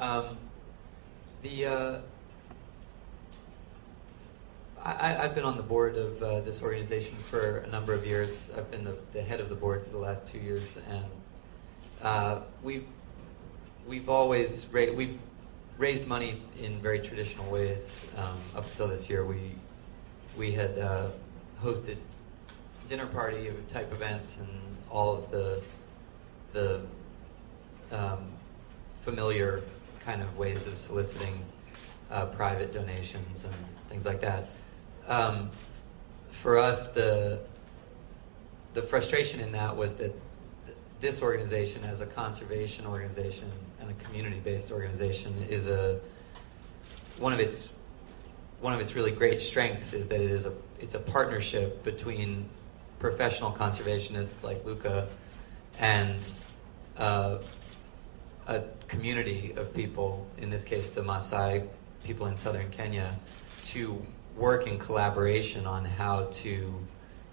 Um, I've been on the board of this organization for a number of years. I've been the head of the board for the last 2 years, and we've always we've raised money in very traditional ways. Up until this year, we had hosted dinner party type events and all of the familiar kind of ways of soliciting private donations and things like that. For us, the frustration in that was that this organization, as a conservation organization and a community-based organization, is one of its really great strengths is that it's a partnership between professional conservationists like Luca and a community of people, in this case the Maasai people in southern Kenya, to work in collaboration on how to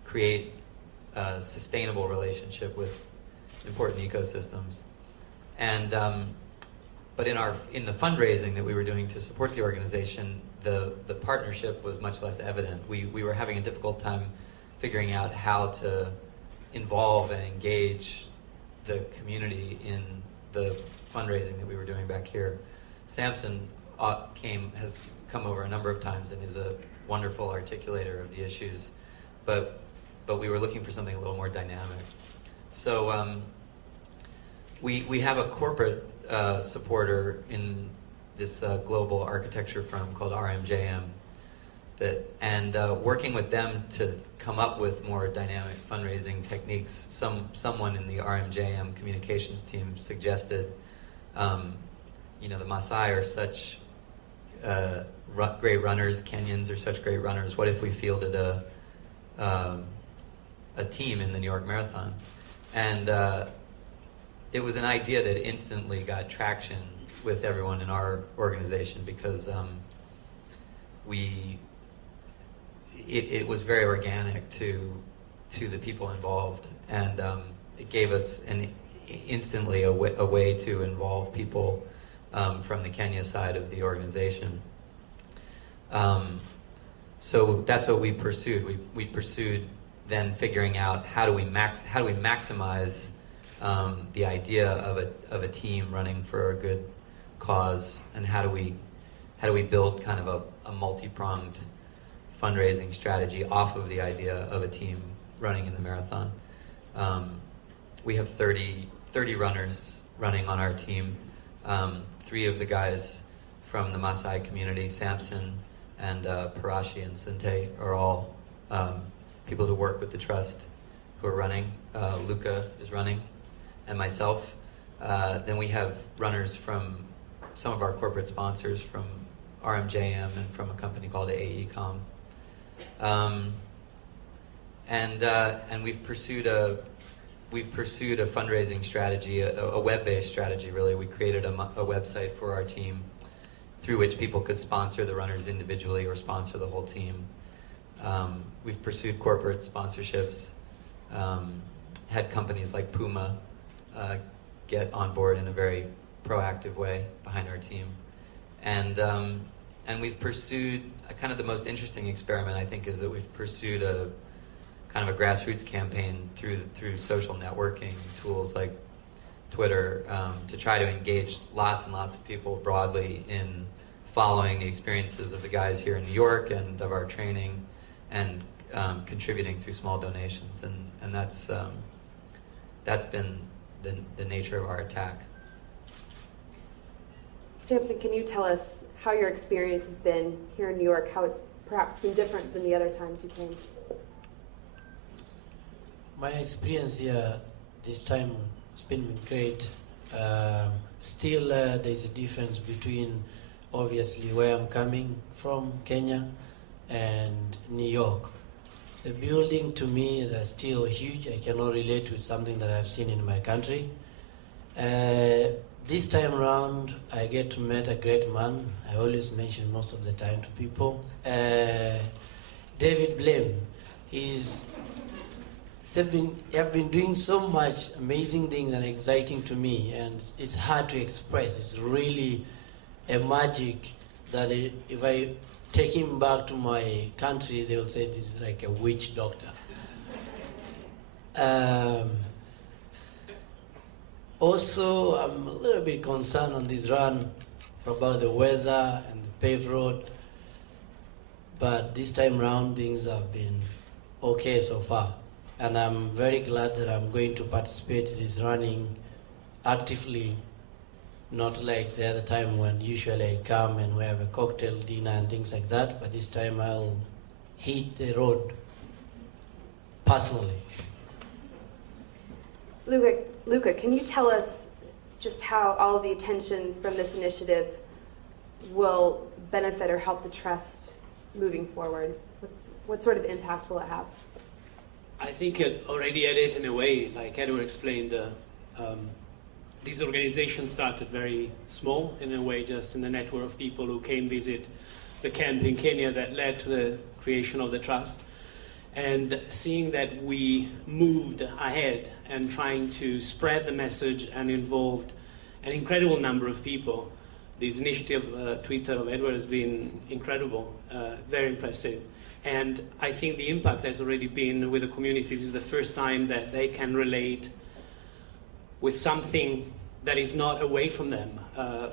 create a sustainable relationship with important ecosystems. And but in the fundraising that we were doing to support the organization, the partnership was much less evident. We were having a difficult time figuring out how to involve and engage the community in the fundraising that we were doing back here. Samson has come over a number of times and is a wonderful articulator of the issues, but we were looking for something a little more dynamic. So we have a corporate supporter in this global architecture firm called RMJM, and working with them to come up with more dynamic fundraising techniques. Someone in the RMJM communications team suggested, the Maasai are such great runners, Kenyans are such great runners. What if we fielded a team in the New York Marathon? And it was an idea that instantly got traction with everyone in our organization because it was very organic to the people involved, and it gave us instantly a way to involve people from the Kenya side of the organization. So that's what we pursued. We pursued then figuring out how do we maximize the idea of a team running for a good cause, and how do we build kind of a multi-pronged fundraising strategy off of the idea of a team running in the marathon. We have 30 runners running on our team. 3 of the guys from the Maasai community, Samson and Parashi and Sinte, are all people who work with the trust who are running. Luca is running, and myself. Then we have runners from some of our corporate sponsors, from RMJM and from a company called AECOM. And we've pursued a fundraising strategy, a web-based strategy, really. We created a website for our team through which people could sponsor the runners individually or sponsor the whole team. We've pursued corporate sponsorships, had companies like Puma get on board in a very proactive way behind our team. And we've pursued kind of the most interesting experiment, I think, is that we've pursued a kind of a grassroots campaign through social networking tools like Twitter to try to engage lots and lots of people broadly in following the experiences of the guys here in New York and of our training, and contributing through small donations. And that's been the nature of our attack. Samson, can you tell us how your experience has been here in New York, how it's perhaps been different than the other times you came? My experience here this time has been great. Still, there's a difference between, obviously, where I'm coming from, Kenya, and New York. The building to me is still huge. I cannot relate with something that I've seen in my country. This time around, I get to meet a great man. I always mention most of the time to people. David Blame. He's have been doing so much amazing things and exciting to me, and it's hard to express. It's really a magic that if I take him back to my country, they will say this is like a witch doctor. Also, I'm a little bit concerned on this run about the weather and the paved road, but this time round things have been okay so far. And I'm very glad that I'm going to participate in this running actively, not like the other time when usually I come and we have a cocktail dinner and things like that, but this time I'll hit the road personally. Luca, can you tell us just how all of the attention from this initiative will benefit or help the trust moving forward? What sort of impact will it have? I think it already had it in a way, like Edward explained. These organizations started very small, in a way, just in the network of people who came visit the camp in Kenya that led to the creation of the trust. And seeing that we moved ahead and trying to spread the message and involved an incredible number of people, this initiative, Twitter of Edward, has been incredible, very impressive. And I think the impact has already been with the communities. This is the first time that they can relate with something that is not away from them.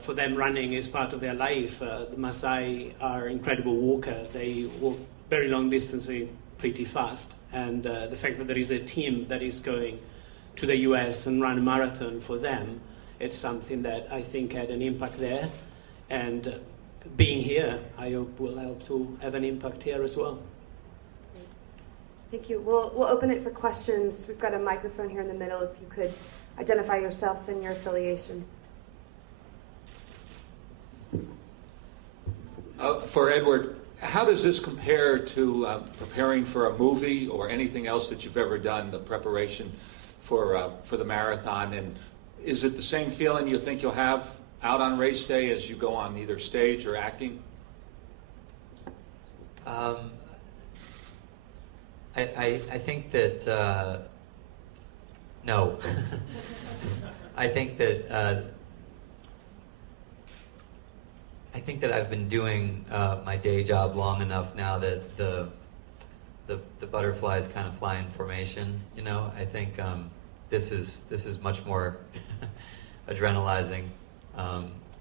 For them, running is part of their life. The Maasai are incredible walkers. They walk very long distances pretty fast. And the fact that there is a team that is going to the US and run a marathon for them, it's something that I think had an impact there. And being here, I hope will help to have an impact here as well. Thank you. We'll open it for questions. We've got a microphone here in the middle. If you could identify yourself and your affiliation. For Edward, how does this compare to preparing for a movie or anything else that you've ever done, the preparation for the marathon? And is it the same feeling you think you'll have out on race day as you go on either stage or acting? I think that no. I think that I've been doing my day job long enough now that the butterflies kind of fly in formation. You know, I think this is much more adrenalizing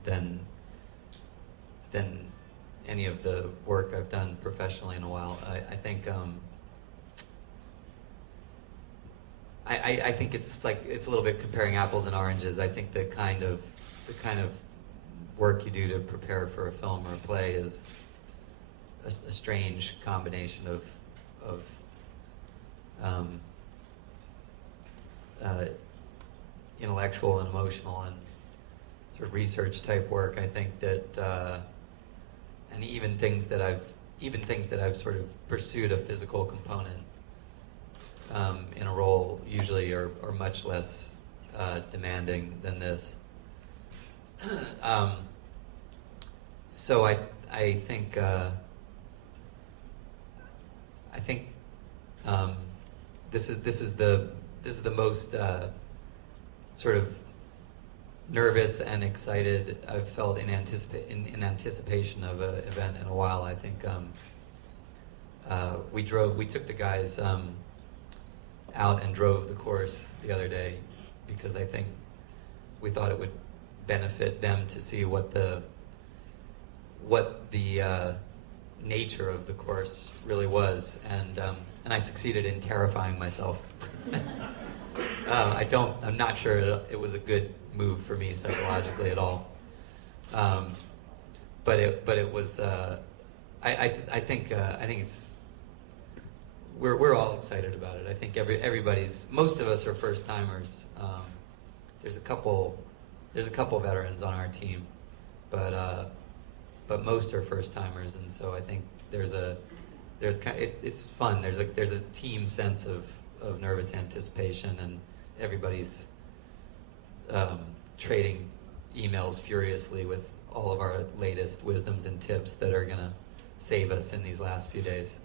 than any of the work I've done professionally in a while. I think I think it's like it's a little bit comparing apples and oranges. I think the kind of work you do to prepare for a film or a play is a strange combination of intellectual and emotional and sort of research type work. I think that and even things that I've sort of pursued a physical component in a role usually are much less demanding than this. So I think this is the most sort of nervous and excited I've felt in anticipation of an event in a while. I think we took the guys out and drove the course the other day because I think we thought it would benefit them to see what the nature of the course really was, and I succeeded in terrifying myself. I'm not sure it was a good move for me psychologically at all. But it was. I think it's. We're all excited about it. I think most of us are first timers. There's a couple veterans on our team, but most are first timers, and so I think it's fun. There's a team sense of nervous anticipation, and everybody's trading emails furiously with all of our latest wisdoms and tips that are gonna save us in these last few days.